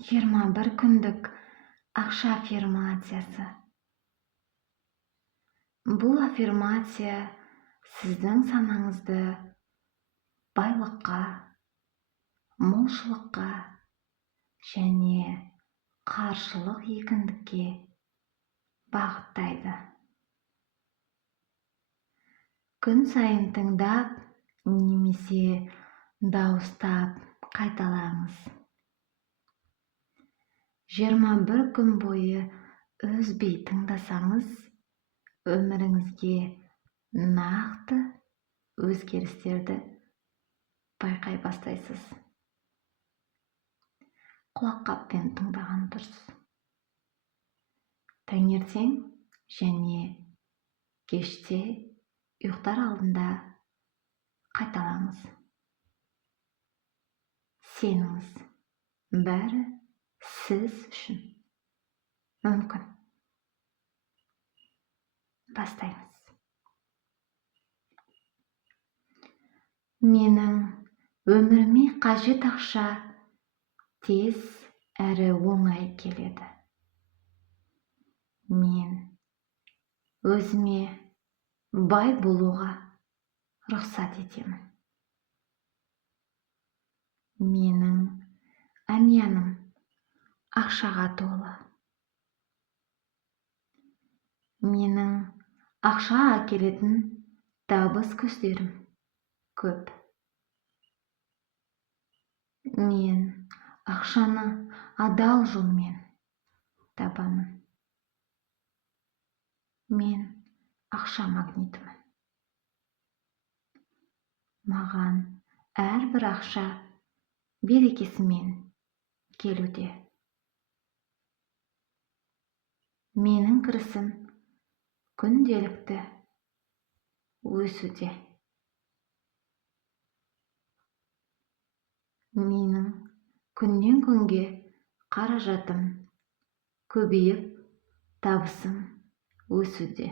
21 күндік ақша аффирмациясы. Бұл аффирмация сіздің санаңызды байлыққа, молшылыққа және қаржылық еркіндікке бағыттайды. Күн сайын тыңдап немесе дауыстап қайталаңыз. 21 күн бойы үзбей тыңдасаңыз, өміріңізге нақты өзгерістерді байқай бастайсыз. Құлаққаппен тыңдаған дұрыс. Таңертең және кеште ұйықтар алдында қайталаңыз. Сеніңіз, бәрі сіз үшін мүмкін. Бастаймыз. Менің өміріме қажет ақша тез әрі оңай келеді. Мен өзіме бай болуға рұқсат етемін. Менің әмияным ақшаға толы. Менің ақша әкелетін табыс көздерім көп. Мен ақшаны адал жолмен табамын. Мен ақша магнитімін. Маған әрбір ақша берекесімен келуде. Менің кірісім күнделікті өсуде. Менің күннен күнге қаражатым көбейіп, табысым өсуде.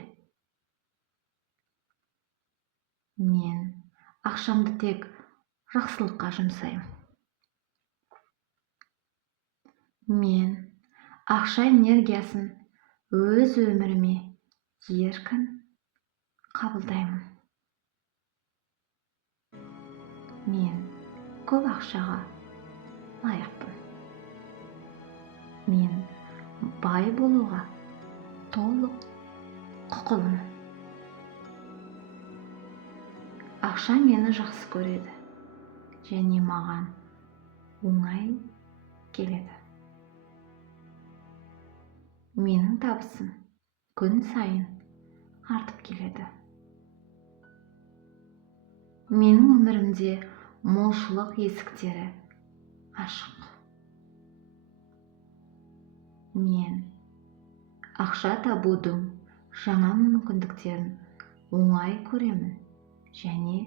Мен ақшамды тек жақсылыққа жұмсаймын. Мен ақша энергиясын өз өміріме еркін қабылдаймын. Мен көп ақшаға лайықпын. Мен бай болуға толық құқылымын. Ақша мені жақсы көреді және маған оңай келеді. Менің табысым күн сайын артып келеді. Менің өмірімде молшылық есіктері ашық. Мен ақша табудың жаңа мүмкіндіктерін оңай көремін және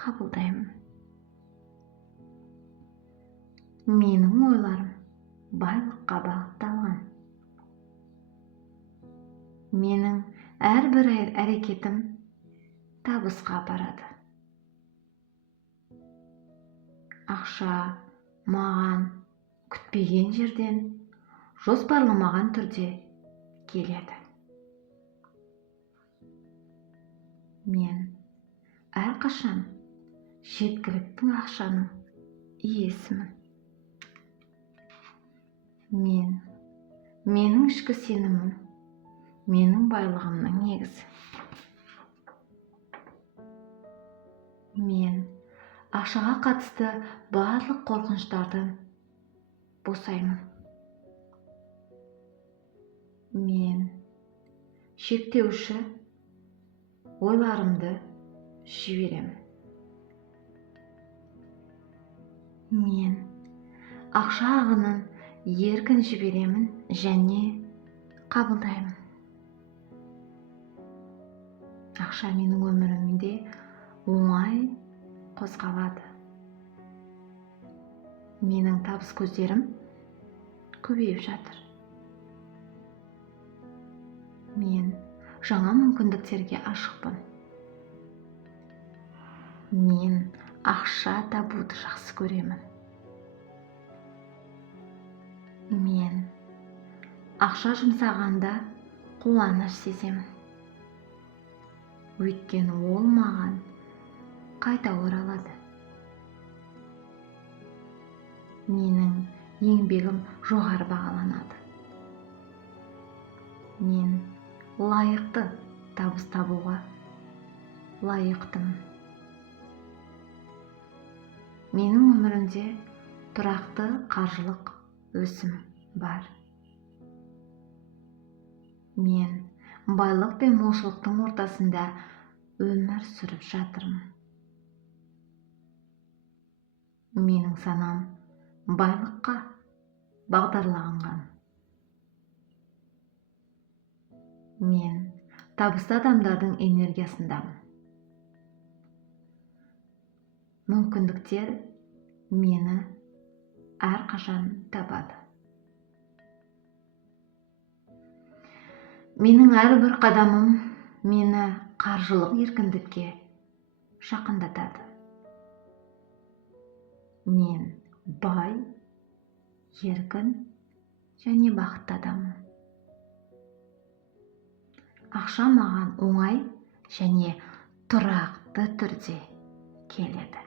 қабылдаймын. Менің ойларым байлыққа бағытталған. Менің әрбір әрекетім табысқа апарады. Ақша маған күтпеген жерден, жоспарламаған түрде келеді. Мен әрқашан жеткілікті ақшаның иесімін. Менің ішкі сенімім менің байлығымның негізі. Мен ақшаға қатысты барлық қорқыныштардан босаймын. Мен шектеуші ойларымды жіберемін. Мен ақша ағынын еркін жіберемін және қабылдаймын. Ақша менің өмірімде оңай қозғалады. Менің табыс көздерім көбейіп жатыр. Мен жаңа мүмкіндіктерге ашықпын. Мен ақша табуды жақсы көремін. Ақша жұмсағанда қуаныш сеземін. Өйткені ол маған қайта оралады. Менің еңбегім жоғары бағаланады. Мен лайықты табыс табуға лайықтымын. Менің өмірімде тұрақты қаржылық өсім бар. Мен байлық пен молшылықтың ортасында өмір сүріп жатырмын. Менің санам байлыққа бағдарланған. Мен табысты адамдардың энергиясындамын. Мүмкіндіктер мені әрқашан табады. Менің әрбір қадамым мені қаржылық еркіндікке жақындатады. Мен бай, еркін және бақытты адаммын. Ақша маған оңай және тұрақты түрде келеді.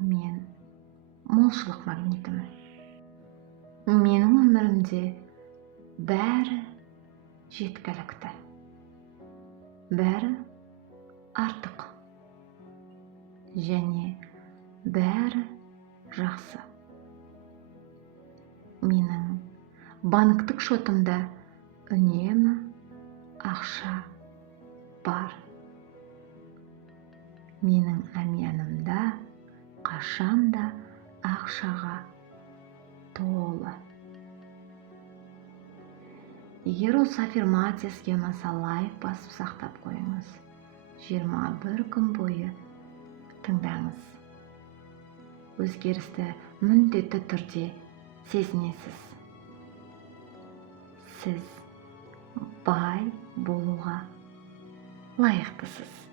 Мен молшылық магнитімін. Менің өмірімде бәрі жеткілікті. Бәрі артық. Және бәрі жақсы. Менің банктік шотымда үнемі ақша бар. Менің әмиянымда қашанда ақшаға толы. Егер осы аффирмация схемасы лайк басып сақтап қойыңыз. 21 күн бойы тыңдаңыз. Өзгерісті міндетті түрде сезінесіз. Сіз бай болуға лайықтысыз.